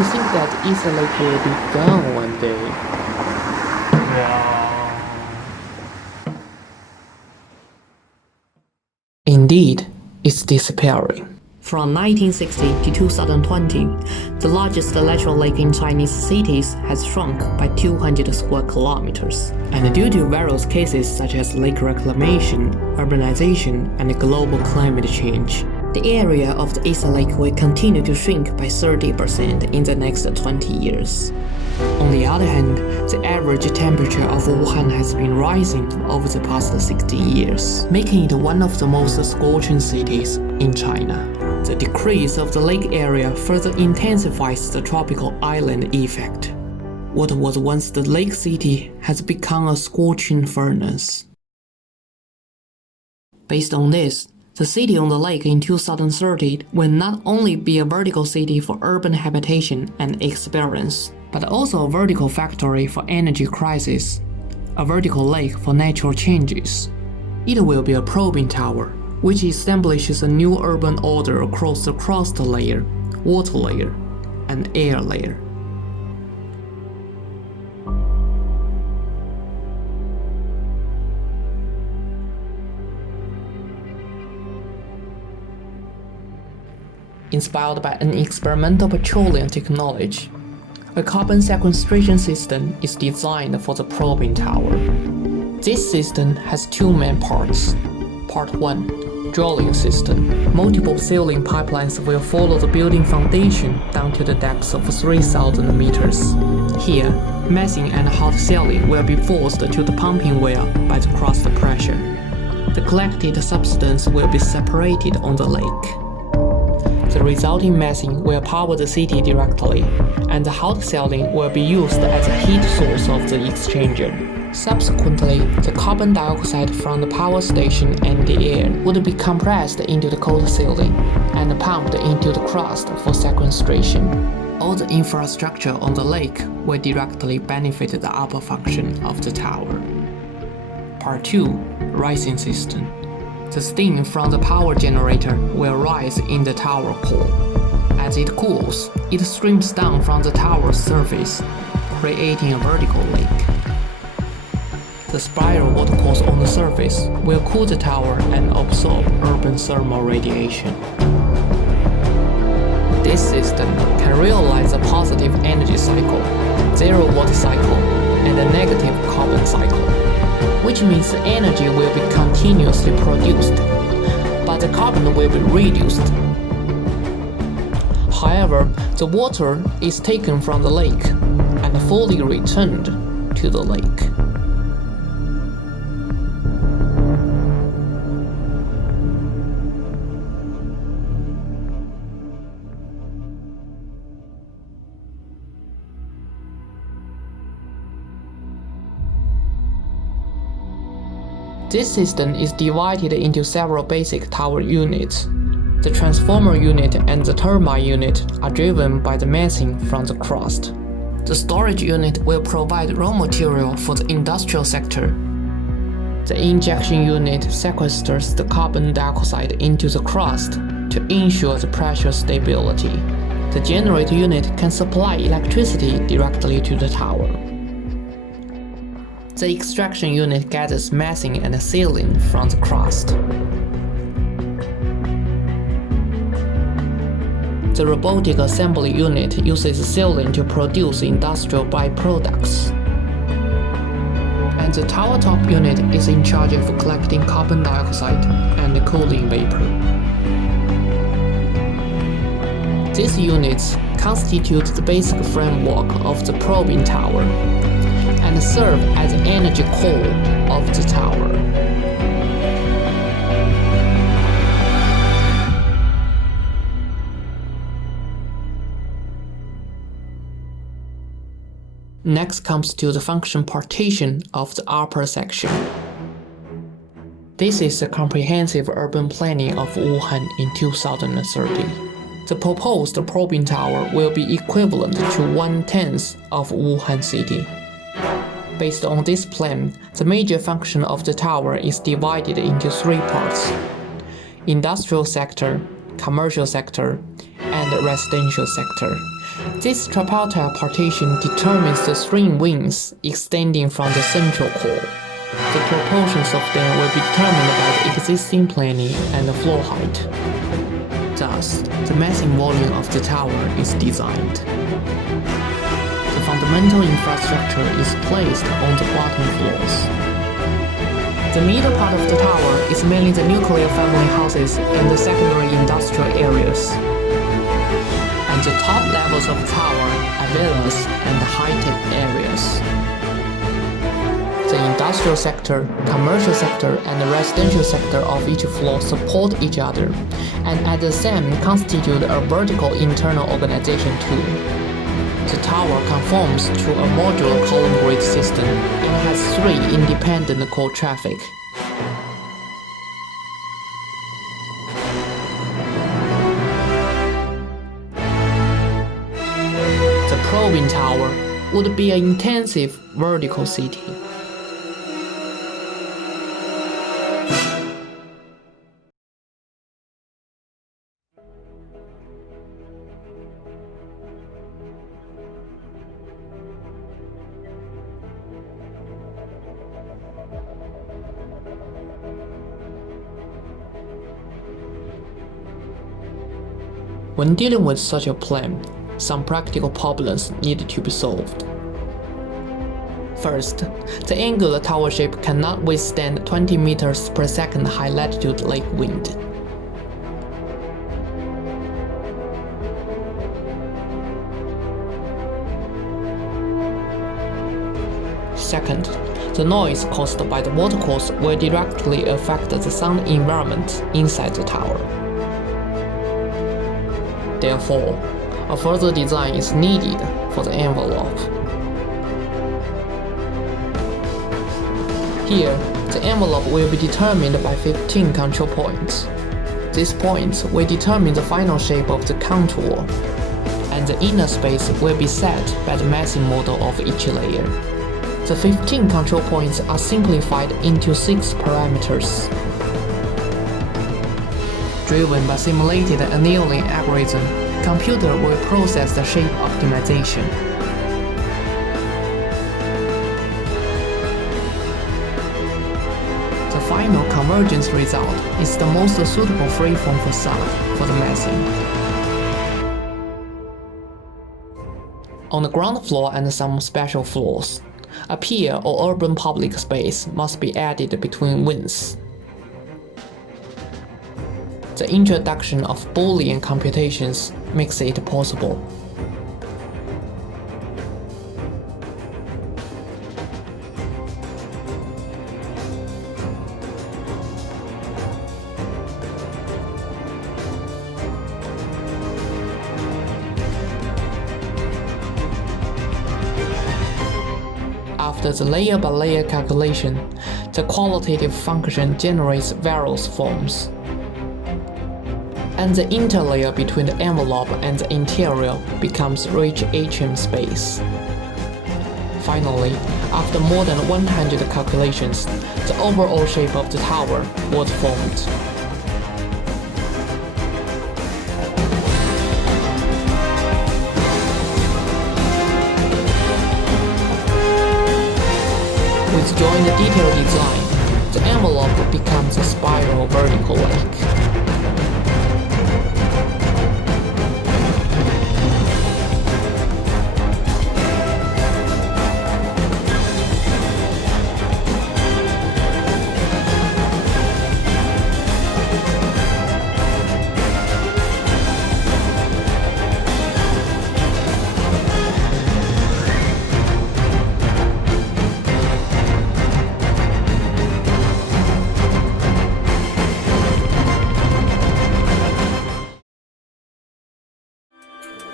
to think that Easter Lake will be gone one day. Indeed, it's disappearing. From 1960 to 2020, the largest natural lake in Chinese cities has shrunk by 200 square kilometers. And due to various cases such as lake reclamation, urbanization, and global climate change, the area of the Easter Lake will continue to shrink by 30% in the next 20 years. On the other hand, the average temperature of Wuhan has been rising over the past 60 years, making it one of the most scorching cities in China. The decrease of the lake area further intensifies the tropical island effect. What was once the lake city has become a scorching furnace. Based on this, the city on the lake in 2030 will not only be a vertical city for urban habitation and experience, but also a vertical factory for energy crisis, a vertical lake for natural changes. It will be a probing tower, which establishes a new urban order across the crust layer, water layer, and air layer. Inspired by an experimental petroleum technology, a carbon sequestration system is designed for the probing tower. This system has two main parts. Part 1. Drilling system. Multiple sealing pipelines will follow the building foundation down to the depth of 3,000 meters. Here, massing and hot sealing will be forced to the pumping well by the crust pressure. The collected substance will be separated on the lake. The resulting massing will power the city directly, and the hot sealing will be used as a heat source of the exchanger. Subsequently, the carbon dioxide from the power station and the air would be compressed into the cold sealing and pumped into the crust for sequestration. All the infrastructure on the lake will directly benefit the upper function of the tower. Part 2. Rising system. The steam from the power generator will rise in the tower core. As it cools, it streams down from the tower's surface, creating a vertical lake. The spiral watercourse on the surface will cool the tower and absorb urban thermal radiation. This system can realize a positive energy cycle, zero water cycle, and a negative carbon cycle, which means the energy will be continuously produced, but the carbon will be reduced. However, the water is taken from the lake and fully returned to the lake. This system is divided into several basic tower units. The transformer unit and the turbine unit are driven by the massing from the crust. The storage unit will provide raw material for the industrial sector. The injection unit sequesters the carbon dioxide into the crust to ensure the pressure stability. The generator unit can supply electricity directly to the tower. The extraction unit gathers massing and sealing from the crust. The robotic assembly unit uses sealing to produce industrial byproducts. And the tower top unit is in charge of collecting carbon dioxide and cooling vapor. These units constitute the basic framework of the probing tower and serve as the energy core of the tower. Next comes to the function partition of the upper section. This is the comprehensive urban planning of Wuhan in 2030. The proposed probing tower will be equivalent to 1/10 of Wuhan city. Based on this plan, the major function of the tower is divided into three parts: industrial sector, commercial sector, and residential sector, This tripartite partition determines the three wings extending from the central core. The proportions of them will be determined by the existing planing and the floor height. Thus, the massing volume of the tower is designed. The fundamental infrastructure is placed on the bottom floors. The middle part of the tower is mainly the nuclear family houses and the secondary industrial areas. And the top levels of the tower are villas and high-tech areas. The industrial sector, commercial sector, and the residential sector of each floor support each other, and at the same constitute a vertical internal organization too. The tower conforms to a modular column grid system and has three independent core traffic. The probing tower would be an intensive vertical city. When dealing with such a plan, some practical problems need to be solved. First, the angular tower shape cannot withstand 20 meters per second high latitude lake wind. Second, the noise caused by the watercourse will directly affect the sound environment inside the tower. Therefore, a further design is needed for the envelope. Here, the envelope will be determined by 15 control points. These points will determine the final shape of the contour, and the inner space will be set by the massing model of each layer. The 15 control points are simplified into 6 parameters. Driven by simulated annealing algorithm, computer will process the shape optimization. The final convergence result is the most suitable freeform facade for the massing. On the ground floor and some special floors, a pier or urban public space must be added between wings. The introduction of Boolean computations makes it possible. After the layer-by-layer calculation, the qualitative function generates various forms, and the interlayer between the envelope and the interior becomes rich HM space. Finally, after more than 100 calculations, the overall shape of the tower was formed. With joint detail design, the envelope becomes a spiral vertical lake.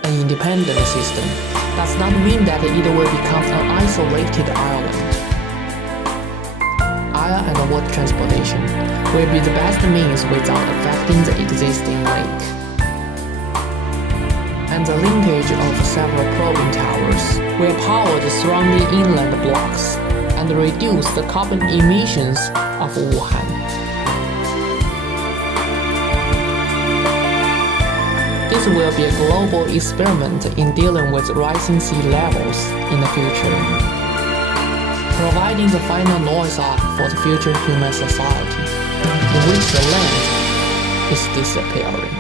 An independent system does not mean that it will become an isolated island. Air and water transportation will be the best means without affecting the existing lake. And the linkage of several probing towers will power the surrounding inland blocks and reduce the carbon emissions of Wuhan. This This will be a global experiment in dealing with rising sea levels in the future, providing the final noise arc for the future human society, in which the land is disappearing.